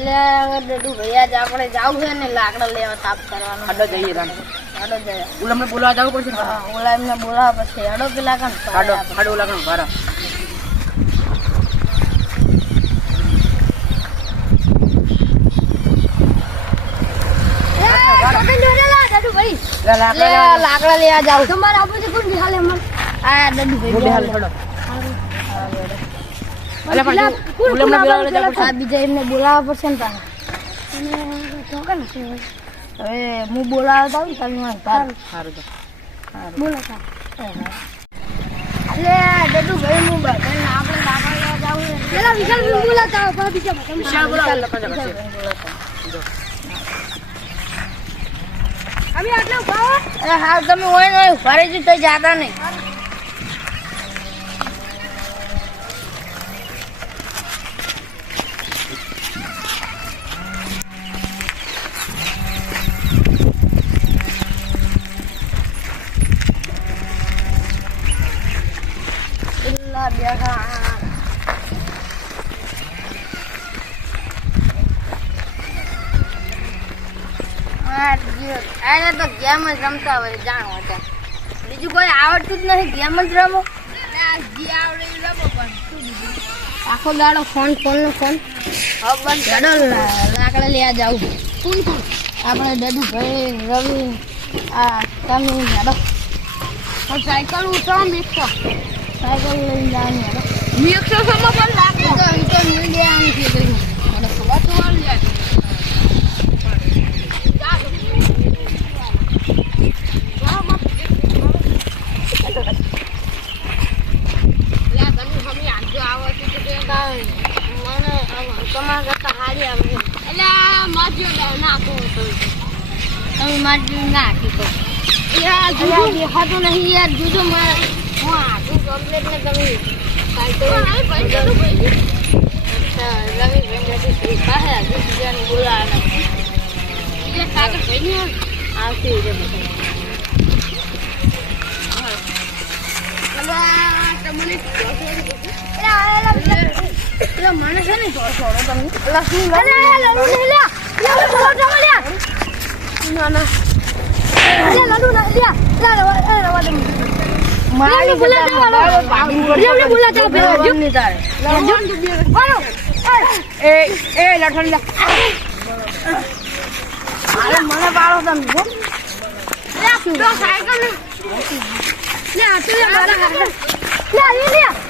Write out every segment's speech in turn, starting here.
એટલે ડડુ ભૈયા જ આપણે જાવું છે ને લાકડા લેવા સાફ કરવાનું. હાડો જઈએ રામ હાડો જઈએ. ઓલા અમને બોલાવા જવું પડશે હા, ઓલા એમને બોલાવા પછી હાડો પેલા કામ હાડો હાડો ઓલા ભારા લાકડા લેવા જાવ તમારા આપો કોણ બિહાલે મને? આ ડડુ ભાઈ બિહાલે. અલે પણ તું ઓલા જવું પડશે આ બીજા એમને બોલાવવા પડશે ને તારે હવે હું બોલાવતા આવું તમે મને તાર સારું તો બોલો તા એટલે ડડુ ભાઈ હું બધાને આપણે લાકડા લેવા જાવું છે પેલા વિશાલ ભાઈ બોલાતા હોય, પણ બીજા બધા વિશાલ બોલાવો લખા અમે આટલા ઊભા હોય હા તમે હોય ને ફરીથી ઊભા તો જાતા નહીં ગેમ જ રમતા હોય જાણો હતા બીજું કોઈ આવડતું જ નથી ગેમ જ રમો. આખો દાડો ફોન ફોન નો ફોન ચાલો લાકડા લેવા જાવ કોણ કોણ? આપણે ડડુ ભાઈ રવિ આ તમે પણ સાયકલ ઉઠાવો મેકતો સાયકલ લઈને જવાની હેડો સમો પણ લાગતો. તો એ તો લેવાનું છે કઈ મને ખબર તો વાર લે મને તમારા કરતા હારી આવે એટલે માજ્યો નાખો તમે મારી જેવી ના હાકી તો યાર દેખાતું નહીં યાર જોજો મારે. હું હાથું કમ્પ્લેટ ને તમે કાલ તો અચ્છા રવિ ભાઈ પાસે હજુ બીજાને બોલાવાના. આવતી રીતે બધા એટલે મને છે ને થોડો તમે એટલે શું મારી બધા બાળો પાડી એમને બોલાતા હોય પેલા, જો. ની તારે એ એ લઠણ લા અરે મને પાડો તમે હો. અરે અરે બહુ બોલ બોલ કરે સમજાય દો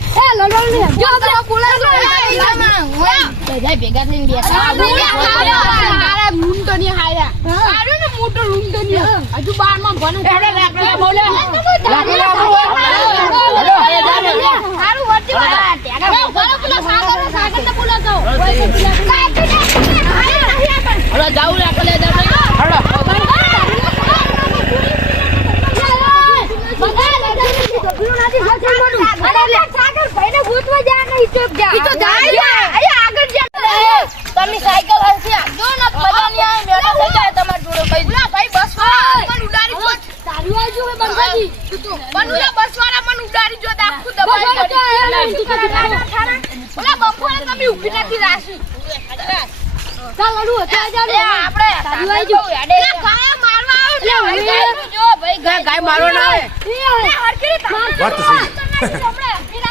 બધા ભેગા થયા છે. એટલે ઈ તો બધા બે બે જણા. તો બધા ખોળે લે રાહુલ ભાઈ અમને મારવા હતો પણ ના લે રેવા દો એ લડવાનું નહીં. જો આપણે બધા ભાઈને ભૂતમાં જા ને ચોક જા. ઈ તો જાય લે અહીંયા આગળ જા. તમે સાયકલ હરસી આજો ને મજા નહીં આવે મેળા. થઈ જાય તમાર જોડે ભાઈ ના ભાઈ બસ વાળા મન ઉડાડી જો. તારું આજો હે બંધાજી. મન ઉડા બસ વાળા મન ઉડાડી જો આખું દબાઈ કરી ઓલા બફોરે તમે ઊભી નથી રાશી ચાલ લડું ચાલ ચાલ આપણે તારું આજો ગાય મારવા આવ જો ભાઈ ગાય મારવા ના આવે. વાત સહી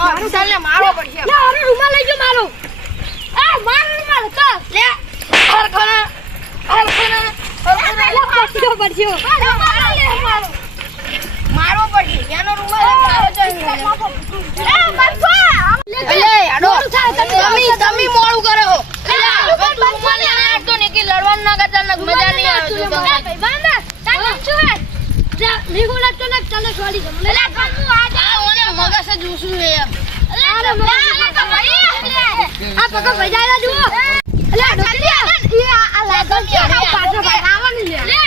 ચાલ મારો પડશે લે અરે રૂમાલ લઈ જાઓ મારો આ મારો રૂમાલ તો લે હરખોના હરખોના લે પડ્યો પડ્યો મારો પડશે એનો રૂમાલ મારો જોઈએ અલે આડો તમે તમે મોડું કરો રૂમાલ લઈને આવતો ને કે લડવાનું ના કરતા ને મજા નહીં આવે તો નીકળો લાગતો ને ચાલે છોડી દે મને આ ઓને મગજ જ ઊંચું છે મને આ પકા ભજાયેલા જુઓ અલે આ ડોકરી આ છે આ પાછો આવવાનું લે લે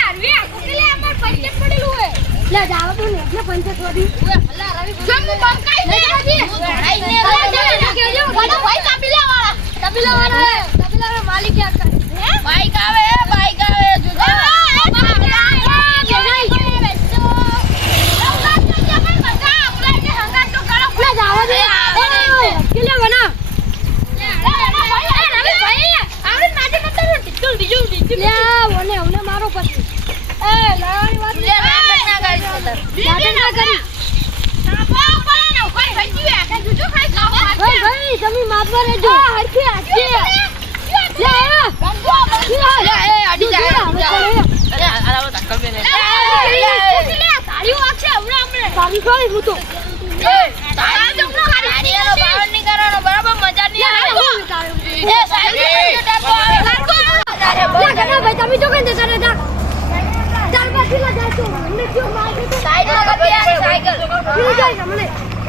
લે જાવ તો ને પંચે છોડી જમ્મુ બંકાઈ દે હું ધડાઈને માલિક બાઈક આવે બાઈક આવે જોજો મારો પછી એ લડાની વાત લે નાટક ના કરી નાટક ના કરી ભાઈ ભાઈ તમે માપવા રહેજો હરખી હરખી લે લે એ અડી જાય અરે આ ધક્કા બેને તારી કોઈ હું તો ગાડીયાનો પાવર નહીં કરવાનો બરાબર મજા નહીં આવે એ સાઈડ ટેમ્પો આવે લે ભાઈ તમે જો કઈ દેતા રહેતા ચાર પાછી લા જાય ક્યો માર દે આવે સાયકલ પી જાય ને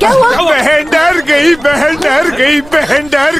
बहन डर गई बहन डर गई बहन डर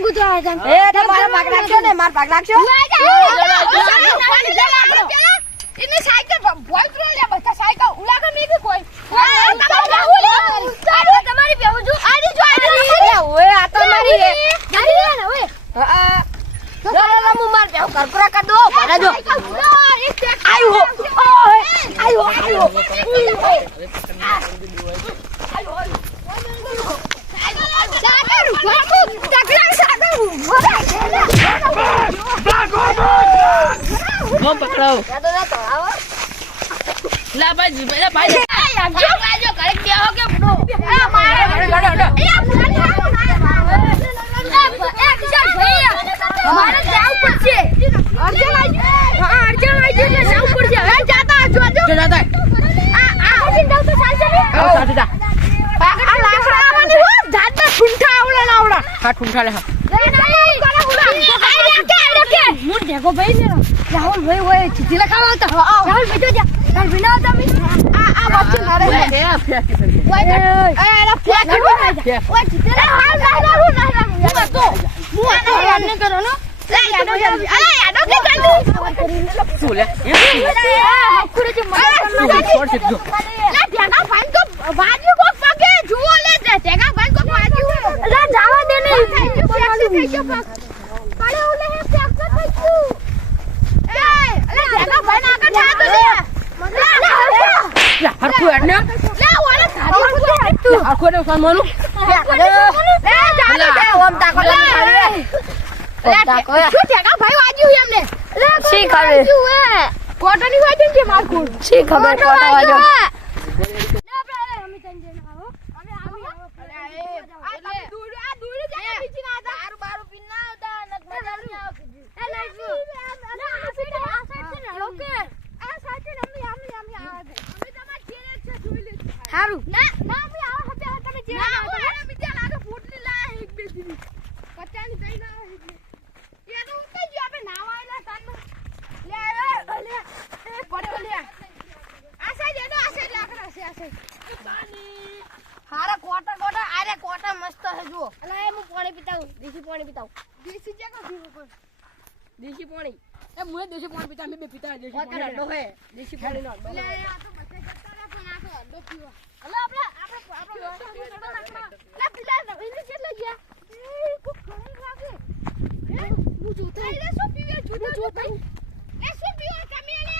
અમે તો લાકડા ગુતવા આવ્યા એ તમારે ભાગ નાખશો ને માર ભાગ નાખશો એને સાયકલ ભોય કરો લે બધા સાયકલ ઉલાગા મે કે કોઈ તમારી બેહુ જો આડી જો આડી ઓય આ તો મારી હે ગાડી લે ને ઓય હા જો જો જો, હું માર બેહુ કરકરા કર દો ભરા જો આયુ હો ઓય આયુ આયુ કોમ પકડાવ. લા ભાઈ લા ભાઈ. અમારે જાવ પડશે. અર્જુન આવી હા અર્જુન આવી એટલે જાવ પડશે. હવે જાતા જો જો જો જાતા આ આ. અર્જુન જાવ તો. ને આવ સાચી જા આ લાકડા આવવાની હો જાતા ઠુંઠા આવડા ના આવડા હા ઠુંઠા લે હા. હું ભાઈ ને? રાહુલ ભાઈ હોય ચીથી લખાવા આવતા? રાહુલ ભાઈ જો જા રાહુલ ભાઈ ના આવતા મી આ આ વચ્ચે મારે. એ ફેંકી ફેંકી ઓય એલા ફેક ઓય ચીથી લખાવા ના રાહુલ ના રાહુલ તો હું આ એમને કરો નો લે ચાલુ શું લે એમ હકુરે જે મદદ છોડ છે જો લે ઢેકા ભાઈ તો વાજ્યું કોક પગે જુઓ લે ઢેકા ભાઈ કોક વાજ્યું લે જાવા દે ને થઈ ગયો પગ પડે ઓલે હે ફ્રેક્ચર થઈ ગયું એ લે ઢેકા ભાઈ ના આગળ થા તો લે લે લા હરખું હેડ ને લે ઓલે ખાલી હરખું હેડ તું હરખું ને સામાનું લે જાને દે ઓમ તાકો લે શું ઢેકા ભાઈ વાજ્યું એમને લે શી ખબર? કોટની વાજ્યું છે મારકું. શી ખબર? કોટા વાજો હારું ના ના અમે આવા હતે તમે જે ના હું એને મીડિયા લાગે ફૂટની લા એક બે દીની કચાની દઈ ના આવે એટલે એ તો ઉતઈ ગયો આપણે નાવાયેલા તાન લે લે લે એ પડ્યો લે આ સાઈડ એનો આ સાઈડ લાકડા છે આ સાઈડ હારા કોટા કોટા આરે કોટા મસ્ત છે જુઓ. અને એ હું પાણી પીતાઉં દેશી પાણી પીતાઉં દેશી જે કા પીવો પણ? દેશી પાણી. એ મુએ દેશી પાણી પીતા અમે બે પીતા દેશી પાણી. અડ્ડો હે દેશી પાણી નો લે આ તો બધા જતા રહ્યા પણ આ તો અડ્ડો પીવા. અલા આપણે આપણે આપણે લા પીલા એને કેટલા ગયા? એ કોક ઘણું લાગે હે? હું? જોતા એટલે શું પીવે? જોતા જોતા એ શું પીવે? તમે લે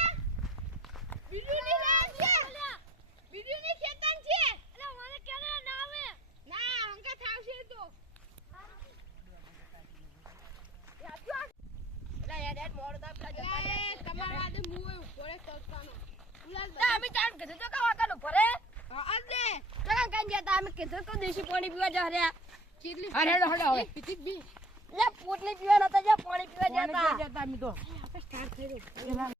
બીજું ની રાત છે બીજું ની ખેતન છે એટલે મને કેને ના આવે ના હંકા થાવશે તો તમારા આદે મુએ ઉપર સસ્તાનો અમે ચાર કીધું તો કવા કાનો ભરે અલે તો કાં જતા અમે કીધું તો દેશી પાણી પીવા જા રહ્યા. કેટલી અરે હેડો હેડો હવે. પીતી બી લે પોટલી પીવા નતા જા પાણી પીવા જતા. જતા મી તો. સ્ટાર્ટ થઈ રહ્યો